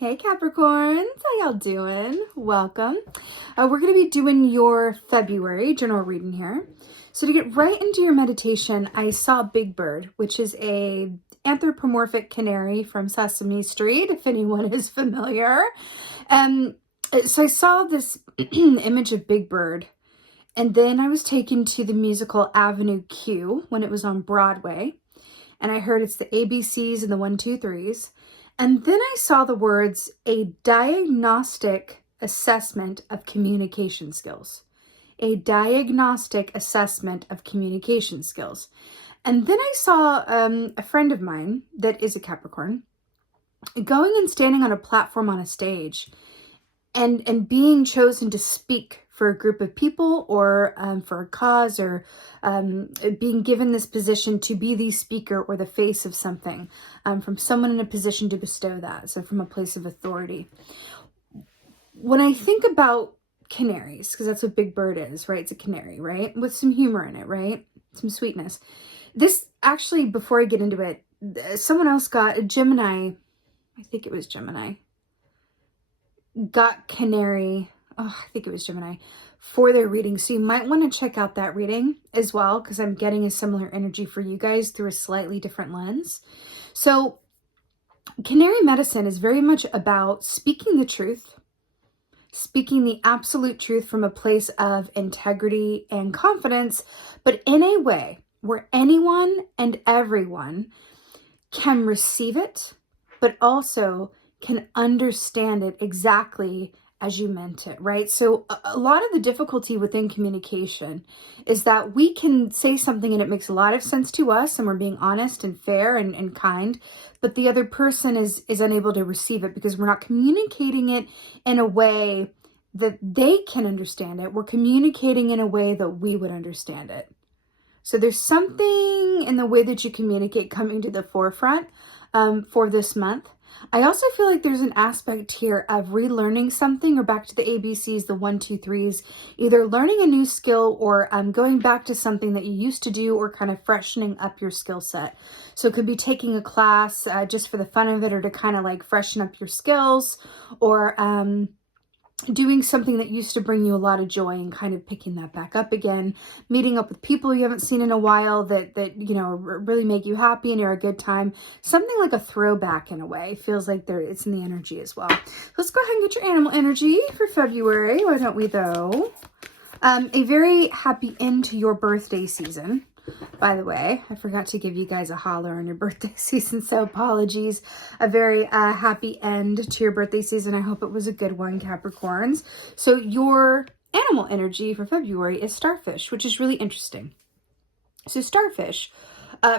Hey Capricorns, how y'all doing? Welcome. We're going to be doing your February general reading here. So to get right into your meditation, I saw Big Bird, which is a anthropomorphic canary from Sesame Street, if anyone is familiar. So I saw this image of Big Bird, and then I was taken to the musical Avenue Q when it was on Broadway, and I heard it's the ABCs and the 1, 2, 3s. And then I saw the words, a diagnostic assessment of communication skills. A diagnostic assessment of communication skills. And then I saw a friend of mine that is a Capricorn going and standing on a platform on a stage and being chosen to speak for a group of people or for a cause, or being given this position to be the speaker or the face of something from someone in a position to bestow that. So from a place of authority. When I think about canaries, because that's what Big Bird is, right? It's a canary, right? With some humor in it, right? Some sweetness. This actually, before I get into it, someone else got a Gemini, I think it was Gemini, got canary, I think it was Gemini, for their reading. So you might want to check out that reading as well, because I'm getting a similar energy for you guys through a slightly different lens. So canary medicine is very much about speaking the truth, speaking the absolute truth from a place of integrity and confidence, but in a way where anyone and everyone can receive it, but also can understand it exactly as you meant it, right? So a lot of the difficulty within communication is that we can say something and it makes a lot of sense to us and we're being honest and fair and kind, but the other person is unable to receive it because we're not communicating it in a way that they can understand it. We're communicating in a way that we would understand it. So there's something in the way that you communicate coming to the forefront for this month. I also feel like there's an aspect here of relearning something, or back to the ABCs, the 1, 2, 3s, either learning a new skill or going back to something that you used to do, or kind of freshening up your skill set. So it could be taking a class just for the fun of it, or to kind of like freshen up your skills, or doing something that used to bring you a lot of joy and kind of picking that back up again, meeting up with people you haven't seen in a while that you know really make you happy and you're a good time. Something like a throwback in a way. Feels like it's in the energy as well. Let's go ahead and get your animal energy for February. Why don't we though? A very happy end to your birthday season. By the way, I forgot to give you guys a holler on your birthday season, so apologies. A very happy end to your birthday season. I hope it was a good one, Capricorns. So your animal energy for February is starfish, which is really interesting. So starfish,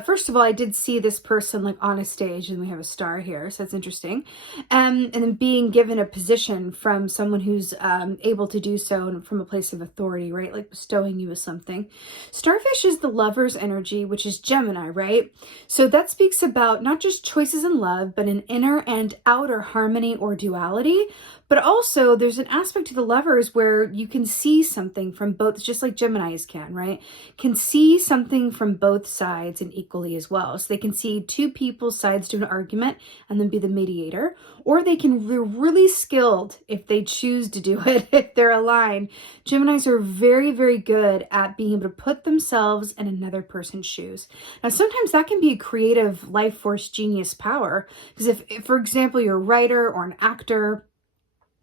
first of all, I did see this person like on a stage, and we have a star here, so that's interesting. And then being given a position from someone who's able to do so from a place of authority, right? Like bestowing you with something. Starfish is the lover's energy, which is Gemini, right? So that speaks about not just choices in love, but an inner and outer harmony or duality. But also there's an aspect to the lovers where you can see something from both, just like Geminis can, right? Can see something from both sides and equally as well. So they can see two people's sides to an argument and then be the mediator, or they can be really skilled if they choose to do it, if they're aligned. Geminis are very, very good at being able to put themselves in another person's shoes. Now, sometimes that can be a creative life force genius power, because if, for example, you're a writer or an actor,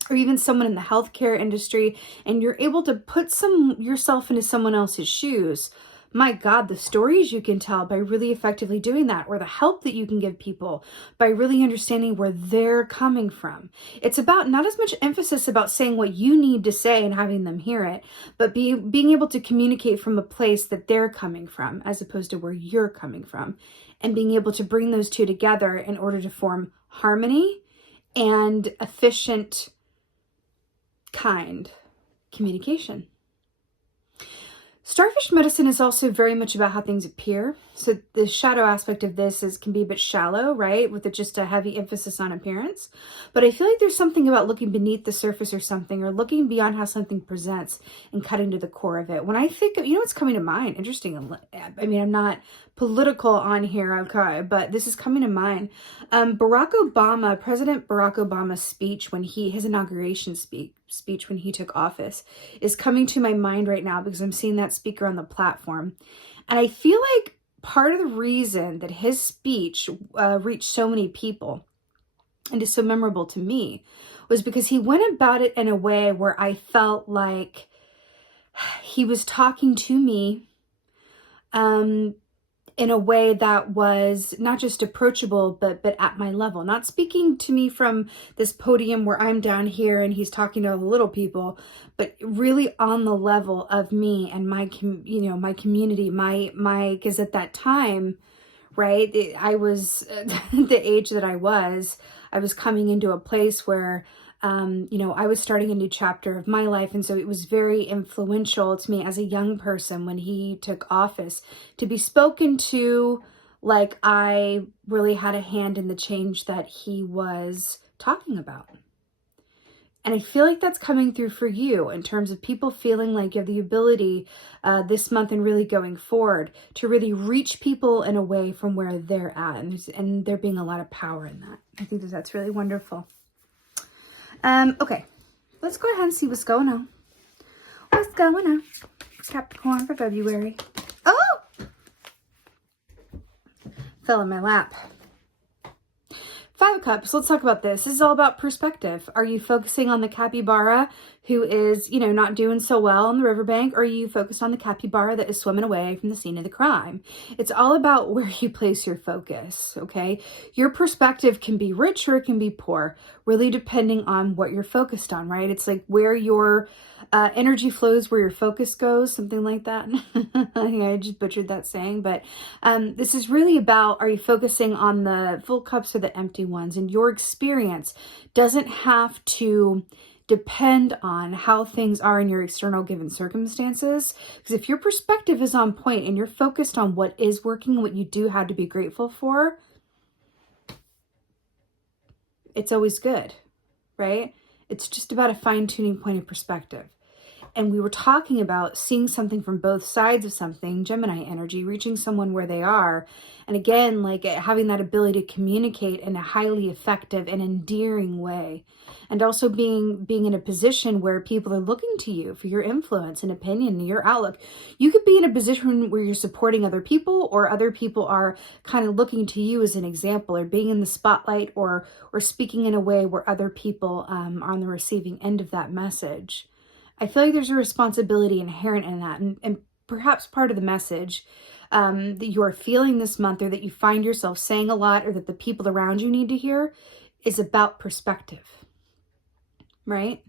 or even someone in the healthcare industry, and you're able to put yourself into someone else's shoes, my God, the stories you can tell by really effectively doing that, or the help that you can give people by really understanding where they're coming from. It's about not as much emphasis about saying what you need to say and having them hear it, but being able to communicate from a place that they're coming from, as opposed to where you're coming from, and being able to bring those two together in order to form harmony and efficient, kind communication. Starfish medicine is also very much about how things appear. So the shadow aspect of this can be a bit shallow, right? With just a heavy emphasis on appearance. But I feel like there's something about looking beneath the surface or something, or looking beyond how something presents and cutting to the core of it. When I think of, what's coming to mind? Interesting. I mean, I'm not political on here, okay, but this is coming to mind. President Barack Obama's speech when his inauguration speech when he took office is coming to my mind right now, because I'm seeing that speaker on the platform. And I feel like part of the reason that his speech reached so many people and is so memorable to me was because he went about it in a way where I felt like he was talking to me in a way that was not just approachable, but at my level. Not speaking to me from this podium where I'm down here and he's talking to all the little people, but really on the level of me and my community, because at that time, right, I was the age that I was coming into a place where I was starting a new chapter of my life. And so it was very influential to me as a young person when he took office to be spoken to like I really had a hand in the change that he was talking about. And I feel like that's coming through for you in terms of people feeling like you have the ability this month and really going forward to really reach people in a way from where they're at. And there being a lot of power in that. I think that's really wonderful. Okay, let's go ahead and see what's going on. What's going on? Capricorn for February. Oh! Fell in my lap. 5 of Cups. Let's talk about this. This is all about perspective. Are you focusing on the capybara who is, not doing so well on the riverbank? Or are you focused on the capybara that is swimming away from the scene of the crime? It's all about where you place your focus, okay? Your perspective can be rich or it can be poor, really depending on what you're focused on, right? It's like where your energy flows, where your focus goes, something like that. I just butchered that saying, but this is really about, are you focusing on the full cups or the empty ones? And your experience doesn't have to depend on how things are in your external given circumstances. Because if your perspective is on point and you're focused on what is working, what you do have to be grateful for, it's always good, right? It's just about a fine-tuning point of perspective. And we were talking about seeing something from both sides of something, Gemini energy, reaching someone where they are. And again, like having that ability to communicate in a highly effective and endearing way. And also being in a position where people are looking to you for your influence and opinion and your outlook. You could be in a position where you're supporting other people, or other people are kind of looking to you as an example, or being in the spotlight, or speaking in a way where other people are on the receiving end of that message. I feel like there's a responsibility inherent in that, and perhaps part of the message that you are feeling this month, or that you find yourself saying a lot, or that the people around you need to hear, is about perspective, right?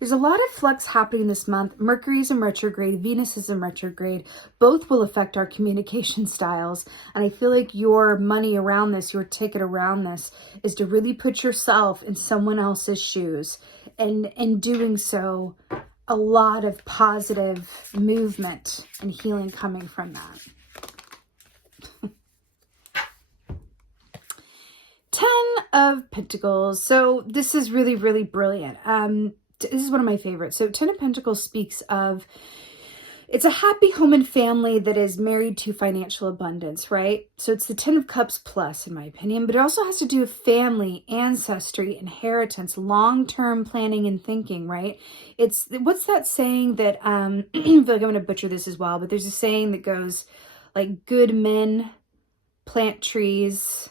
There's a lot of flux happening this month. Mercury's in retrograde, Venus is in retrograde. Both will affect our communication styles. And I feel like your money around this, your ticket around this, is to really put yourself in someone else's shoes. And in doing so, a lot of positive movement and healing coming from that. 10 of Pentacles. So this is really, really brilliant. This is one of my favorites. So 10 of Pentacles speaks of, it's a happy home and family that is married to financial abundance, right? So it's the 10 of Cups plus, in my opinion, but it also has to do with family, ancestry, inheritance, long-term planning and thinking, right? It's, what's that saying that, I feel like I'm going to butcher this as well, but there's a saying that goes like, good men plant trees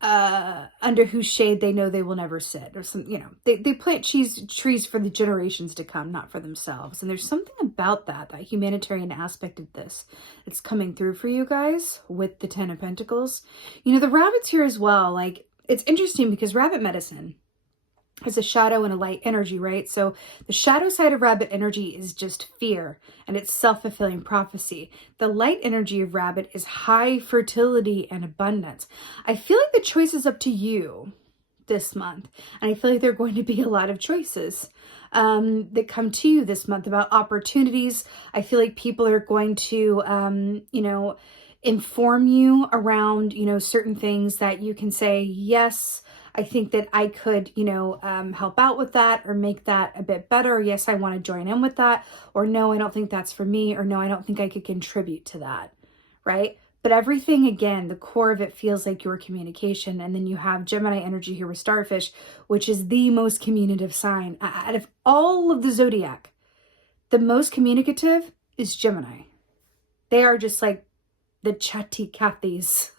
under whose shade they know they will never sit, or some, they plant trees for the generations to come, not for themselves. And there's something about that humanitarian aspect of this that's coming through for you guys with the 10 of Pentacles. The rabbits here as well. Like, it's interesting because rabbit medicine has a shadow and a light energy, right? So the shadow side of rabbit energy is just fear, and it's self-fulfilling prophecy. The light energy of rabbit is high fertility and abundance. I feel like the choice is up to you this month. And I feel like there are going to be a lot of choices that come to you this month about opportunities. I feel like people are going to, you know, inform you around, you know, certain things that you can say, yes, I think that I could, you know, help out with that or make that a bit better. Or, yes, I want to join in with that. Or no, I don't think that's for me. Or no, I don't think I could contribute to that. Right? But everything, again, the core of it feels like your communication. And then you have Gemini energy here with Starfish, which is the most communicative sign. Out of all of the zodiac, the most communicative is Gemini. They are just like the chatty Cathys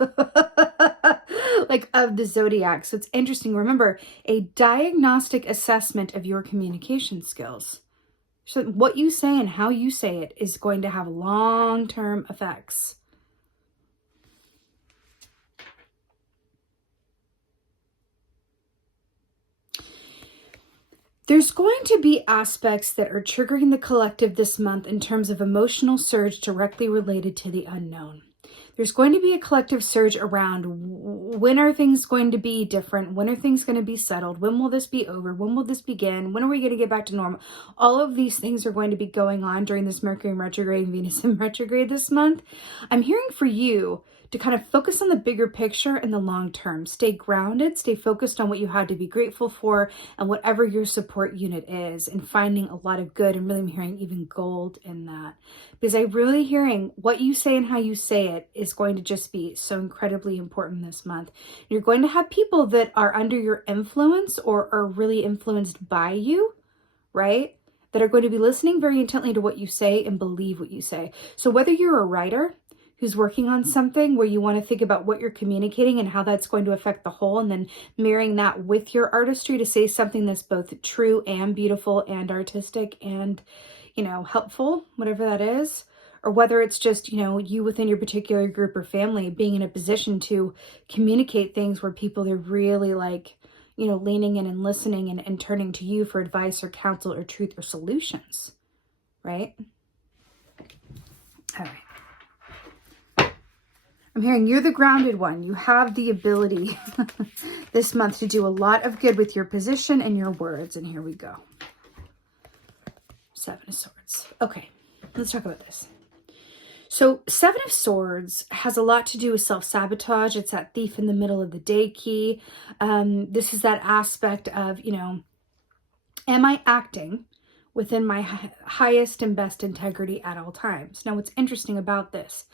like of the zodiac. So it's interesting. Remember, a diagnostic assessment of your communication skills. So what you say and how you say it is going to have long-term effects. There's going to be aspects that are triggering the collective this month in terms of emotional surge directly related to the unknown. There's going to be a collective surge around when are things going to be different? When are things going to be settled? When will this be over? When will this begin? When are we going to get back to normal? All of these things are going to be going on during this Mercury in retrograde and Venus in retrograde this month. I'm hearing for you to kind of focus on the bigger picture and the long term. Stay grounded, stay focused on what you had to be grateful for and whatever your support unit is, and finding a lot of good. And really I'm hearing even gold in that, because I'm really hearing what you say and how you say it is going to just be so incredibly important this month. You're going to have people that are under your influence or are really influenced by you, right? That are going to be listening very intently to what you say and believe what you say. So whether you're a writer who's working on something where you want to think about what you're communicating and how that's going to affect the whole, and then marrying that with your artistry to say something that's both true and beautiful and artistic and, you know, helpful, whatever that is. Or whether it's just, you know, you within your particular group or family being in a position to communicate things where people are really like, you know, leaning in and listening and turning to you for advice or counsel or truth or solutions, right? All right. I'm hearing you're the grounded one. You have the ability this month to do a lot of good with your position and your words. And here we go. Seven of Swords. Okay, let's talk about this. So Seven of Swords has a lot to do with self-sabotage. It's that thief in the middle of the day key. This is that aspect of, you know, am I acting within my highest and best integrity at all times? Now, what's interesting about this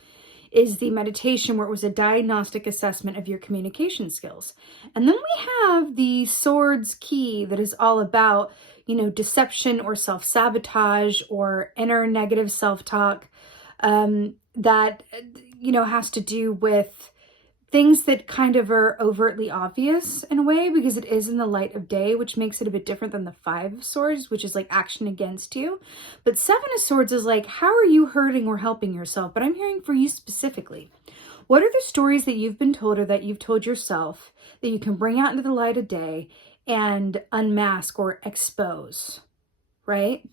is the meditation where it was a diagnostic assessment of your communication skills. And then we have the Swords key that is all about, you know, deception or self-sabotage or inner negative self-talk that, you know, has to do with things that kind of are overtly obvious in a way, because it is in the light of day, which makes it a bit different than the Five of Swords, which is like action against you. But Seven of Swords is like, how are you hurting or helping yourself? But I'm hearing for you specifically, what are the stories that you've been told or that you've told yourself that you can bring out into the light of day and unmask or expose, right?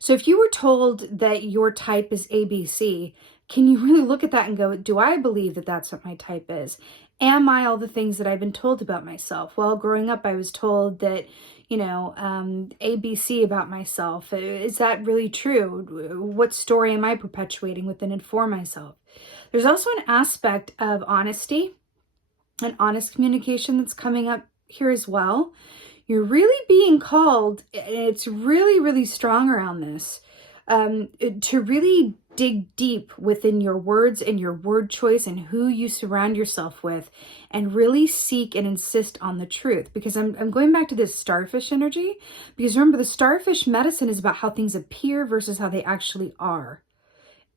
So if you were told that your type is ABC, can you really look at that and go, do I believe that that's what my type is? Am I all the things that I've been told about myself? Well, growing up, I was told that, you know, ABC about myself. Is that really true? What story am I perpetuating within and for myself? There's also an aspect of honesty and honest communication that's coming up here as well. You're really being called, and it's really, really strong around this, to really dig deep within your words and your word choice and who you surround yourself with, and really seek and insist on the truth. Because I'm going back to this starfish energy, because remember, the starfish medicine is about how things appear versus how they actually are.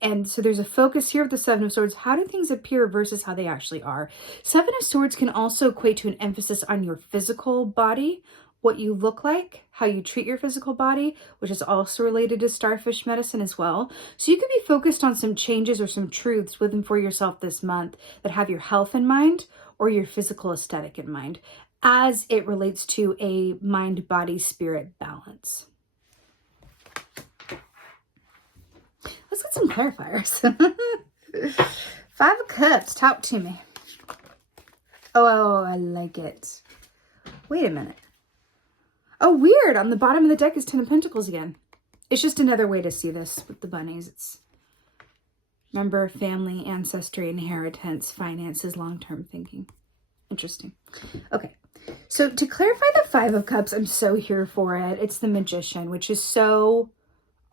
And so there's a focus here with the Seven of Swords. How do things appear versus how they actually are? Seven of Swords can also equate to an emphasis on your physical body, what you look like, how you treat your physical body, which is also related to starfish medicine as well. So you could be focused on some changes or some truths within for yourself this month that have your health in mind or your physical aesthetic in mind as it relates to a mind, body, spirit balance. Let's get some clarifiers. Five of Cups, talk to me. Oh, I like it. Wait a minute. Oh, weird. On the bottom of the deck is 10 of Pentacles again. It's just another way to see this with the bunnies. It's, remember, family, ancestry, inheritance, finances, long-term thinking. Interesting. Okay. So to clarify the Five of Cups, I'm so here for it. It's the Magician, which is so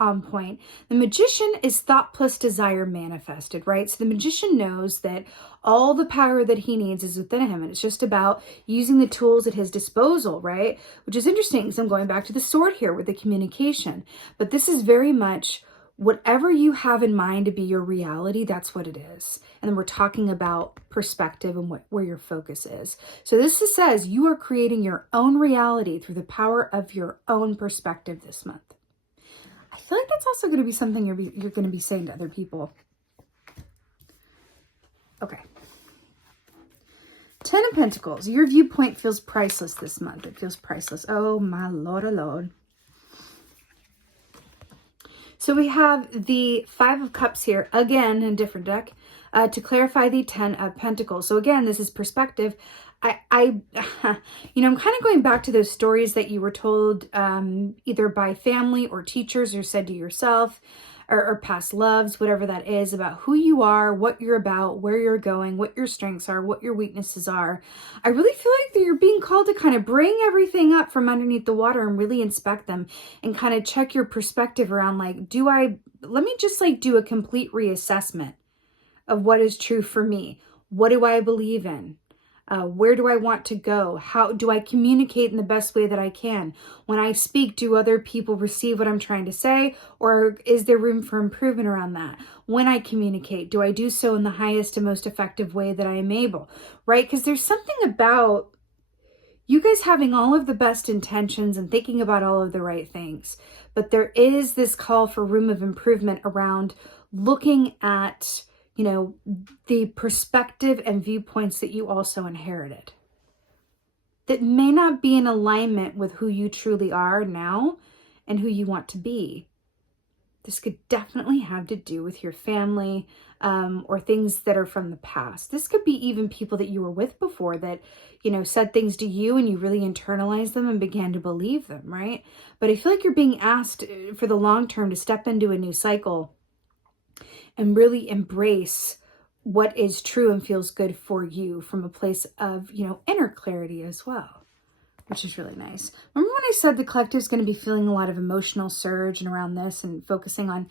on point. The Magician is thought plus desire manifested, right? So the Magician knows that all the power that he needs is within him, and it's just about using the tools at his disposal, right? Which is interesting, because I'm going back to the Sword here with the communication. But this is very much whatever you have in mind to be your reality, that's what it is. And then we're talking about perspective and where your focus is. So this says you are creating your own reality through the power of your own perspective this month. I feel like that's also going to be something you're going to be saying to other people. Okay. 10 of Pentacles. Your viewpoint feels priceless this month. It feels priceless. Oh, my Lord, oh Lord. So we have the Five of Cups here, again, in a different deck, to clarify the 10 of Pentacles. So again, this is perspective. I'm kind of going back to those stories that you were told either by family or teachers or said to yourself or past loves, whatever that is, about who you are, what you're about, where you're going, what your strengths are, what your weaknesses are. I really feel like that you're being called to kind of bring everything up from underneath the water and really inspect them and kind of check your perspective around, like, let me just like do a complete reassessment of what is true for me. What do I believe in? Where do I want to go? How do I communicate in the best way that I can? When I speak, do other people receive what I'm trying to say? Or is there room for improvement around that? When I communicate, do I do so in the highest and most effective way that I am able? Right? Because there's something about you guys having all of the best intentions and thinking about all of the right things. But there is this call for room of improvement around looking at the perspective and viewpoints that you also inherited that may not be in alignment with who you truly are now and who you want to be. This could definitely have to do with your family or things that are from the past. This could be even people that you were with before that, said things to you and you really internalized them and began to believe them, right? But I feel like you're being asked for the long term to step into a new cycle and really embrace what is true and feels good for you from a place of, inner clarity as well, which is really nice. Remember when I said the collective is going to be feeling a lot of emotional surge and around this and focusing on,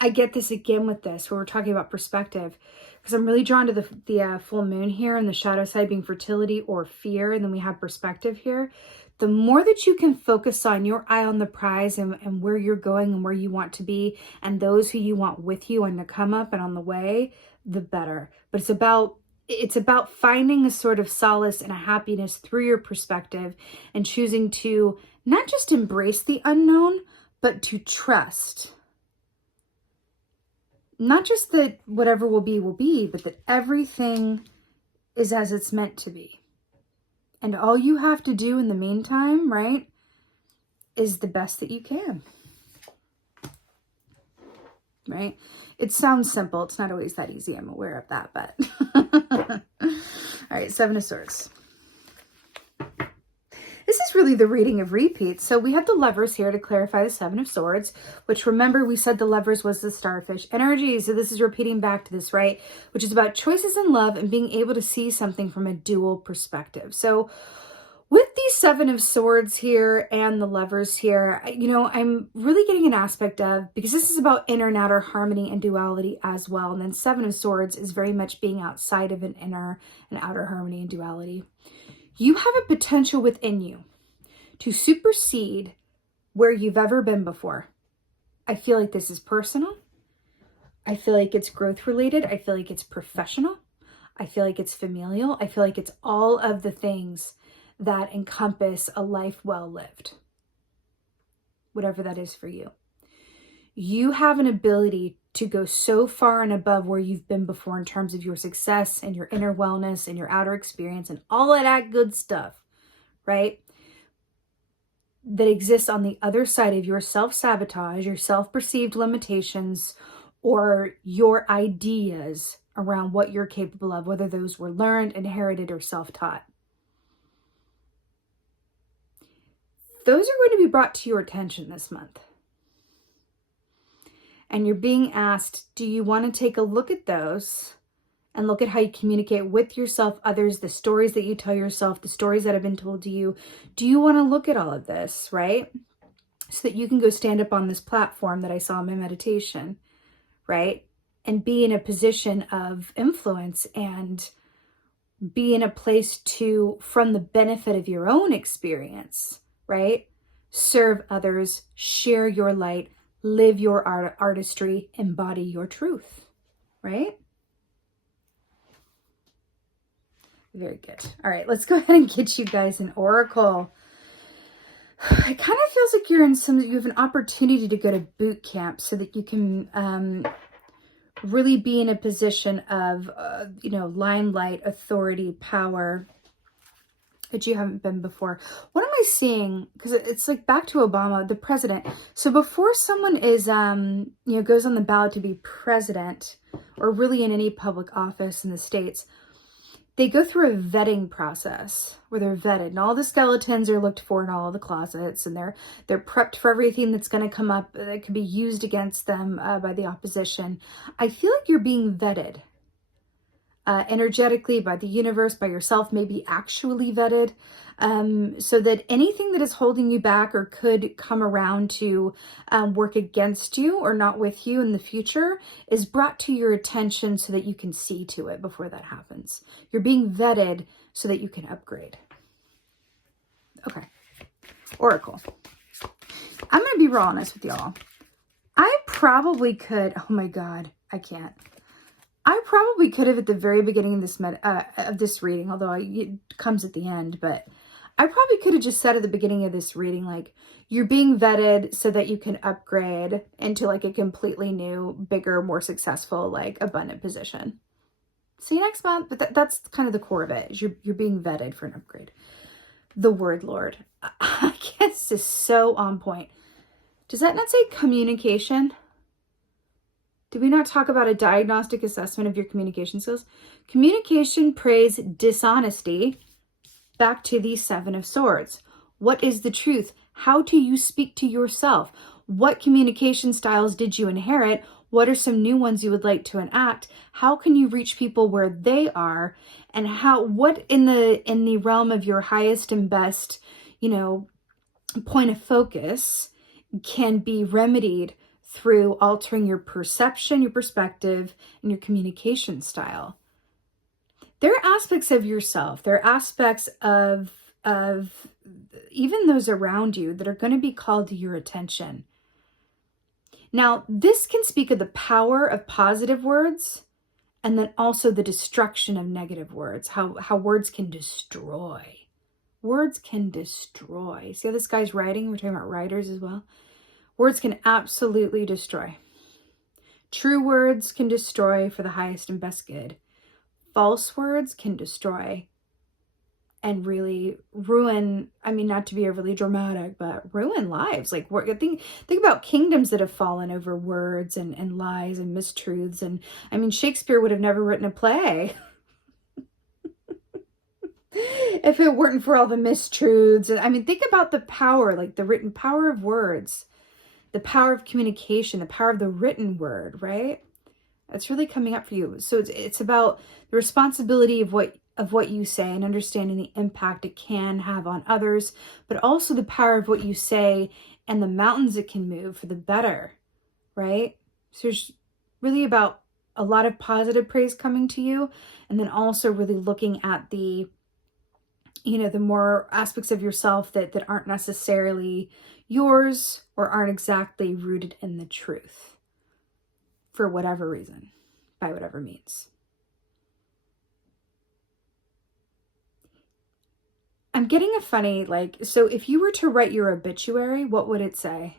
I get this again with this, where we're talking about perspective, because I'm really drawn to the full moon here and the shadow side being fertility or fear. And then we have perspective here. The more that you can focus on your eye on the prize and where you're going and where you want to be and those who you want with you and to come up and on the way, the better. But it's about finding a sort of solace and a happiness through your perspective and choosing to not just embrace the unknown, but to trust. Not just that whatever will be, but that everything is as it's meant to be. And all you have to do in the meantime, right, is the best that you can. Right? It sounds simple. It's not always that easy. I'm aware of that, but. All right, Seven of Swords. This is really the reading of repeats. So we have the Lovers here to clarify the Seven of Swords, which, remember, we said the Lovers was the starfish energy. So this is repeating back to this, right? Which is about choices in love and being able to see something from a dual perspective. So with these Seven of Swords here and the Lovers here, I'm really getting an aspect of, because this is about inner and outer harmony and duality as well. And then Seven of Swords is very much being outside of an inner and outer harmony and duality. You have a potential within you to supersede where you've ever been before. I feel like this is personal. I feel like it's growth related. I feel like it's professional. I feel like it's familial. I feel like it's all of the things that encompass a life well lived. Whatever that is for you. You have an ability to go so far and above where you've been before in terms of your success and your inner wellness and your outer experience and all of that good stuff, right? That exists on the other side of your self-sabotage, your self-perceived limitations, or your ideas around what you're capable of, whether those were learned, inherited, or self-taught. those are going to be brought to your attention this month. And you're being asked, do you want to take a look at those and look at how you communicate with yourself, others, the stories that you tell yourself, the stories that have been told to you? Do you want to look at all of this, right? So that you can go stand up on this platform that I saw in my meditation, right? And be in a position of influence and be in a place to, from the benefit of your own experience, right? Serve others, share your light, live your artistry, embody your truth, right? Very good. All right, let's go ahead and get you guys an oracle. It kind of feels like you have an opportunity to go to boot camp so that you can really be in a position of, limelight, authority, power, that you haven't been before. What am I seeing? Because it's like back to Obama, the president. So before someone is, goes on the ballot to be president, or really in any public office in the States, they go through a vetting process where they're vetted, and all the skeletons are looked for in all of the closets, and they're prepped for everything that's going to come up that could be used against them by the opposition. I feel like you're being vetted energetically by the universe, by yourself, maybe actually vetted, so that anything that is holding you back or could come around to work against you or not with you in the future is brought to your attention so that you can see to it before that happens. You're being vetted so that you can upgrade. Okay. Oracle. I'm going to be real honest with y'all. I probably could, oh my God, I can't. I probably could have at the very beginning of this reading, although it comes at the end, but I probably could have just said at the beginning of this reading, like, you're being vetted so that you can upgrade into like a completely new, bigger, more successful, like abundant position. See you next month. But that's kind of the core of it, is you're being vetted for an upgrade. The word Lord, I guess, is so on point. Does that not say communication? Did we not talk about a diagnostic assessment of your communication skills? Communication prays dishonesty. Back to the Seven of Swords. What is the truth? How do you speak to yourself? What communication styles did you inherit? What are some new ones you would like to enact? How can you reach people where they are? And what in the realm of your highest and best, point of focus can be remedied through altering your perception, your perspective, and your communication style. There are aspects of yourself, there are aspects of even those around you that are going to be called to your attention. Now, this can speak of the power of positive words and then also the destruction of negative words, how words can destroy. Words can destroy. See how this guy's writing? We're talking about writers as well. Words can absolutely destroy. True words can destroy for the highest and best good. False words can destroy and really ruin, not to be overly dramatic, but ruin lives. Like, think about kingdoms that have fallen over words and lies and mistruths. And Shakespeare would have never written a play if it weren't for all the mistruths. Think about the power, like the written power of words. The power of communication, the power of the written word, right? It's really coming up for you. So it's about the responsibility of what you say and understanding the impact it can have on others, but also the power of what you say and the mountains it can move for the better, right? So there's really about a lot of positive praise coming to you, and then also really looking at the more aspects of yourself that aren't necessarily yours or aren't exactly rooted in the truth for whatever reason, by whatever means. I'm getting a funny, so if you were to write your obituary, what would it say?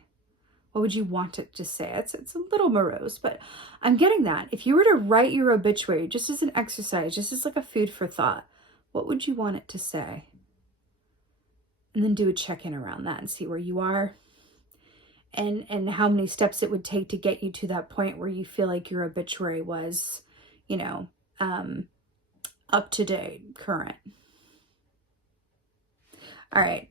What would you want it to say? It's a little morose, but I'm getting that. If you were to write your obituary, just as an exercise, just as like a food for thought, what would you want it to say? And then do a check-in around that and see where you are and how many steps it would take to get you to that point where you feel like your obituary was, up to date, current. All right.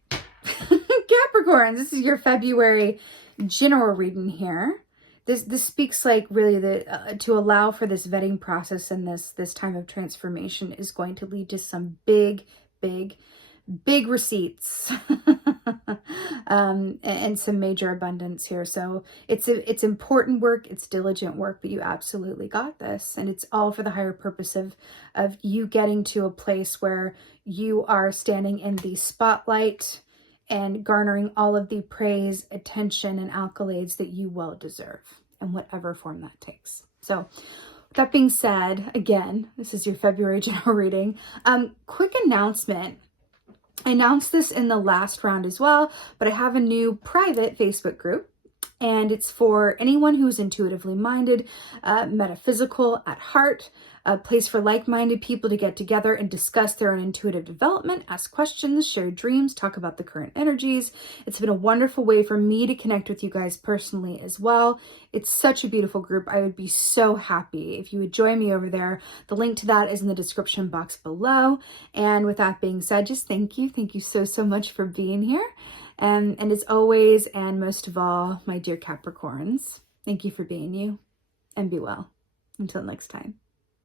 Capricorns, this is your February general reading here. This speaks like really to allow for this vetting process and this time of transformation is going to lead to some big receipts and some major abundance here. So it's important work, it's diligent work, but you absolutely got this. And it's all for the higher purpose of you getting to a place where you are standing in the spotlight and garnering all of the praise, attention, and accolades that you well deserve in whatever form that takes. So with that being said, again, this is your February general reading. Quick announcement. I announced this in the last round as well, but I have a new private Facebook group, and it's for anyone who is intuitively minded, metaphysical at heart, a place for like-minded people to get together and discuss their own intuitive development, ask questions, share dreams, talk about the current energies. It's been a wonderful way for me to connect with you guys personally as well. It's such a beautiful group. I would be so happy if you would join me over there. The link to that is in the description box below. And with that being said, just thank you. Thank you so much for being here. And as always, and most of all, my dear Capricorns, thank you for being you, and be well. Until next time.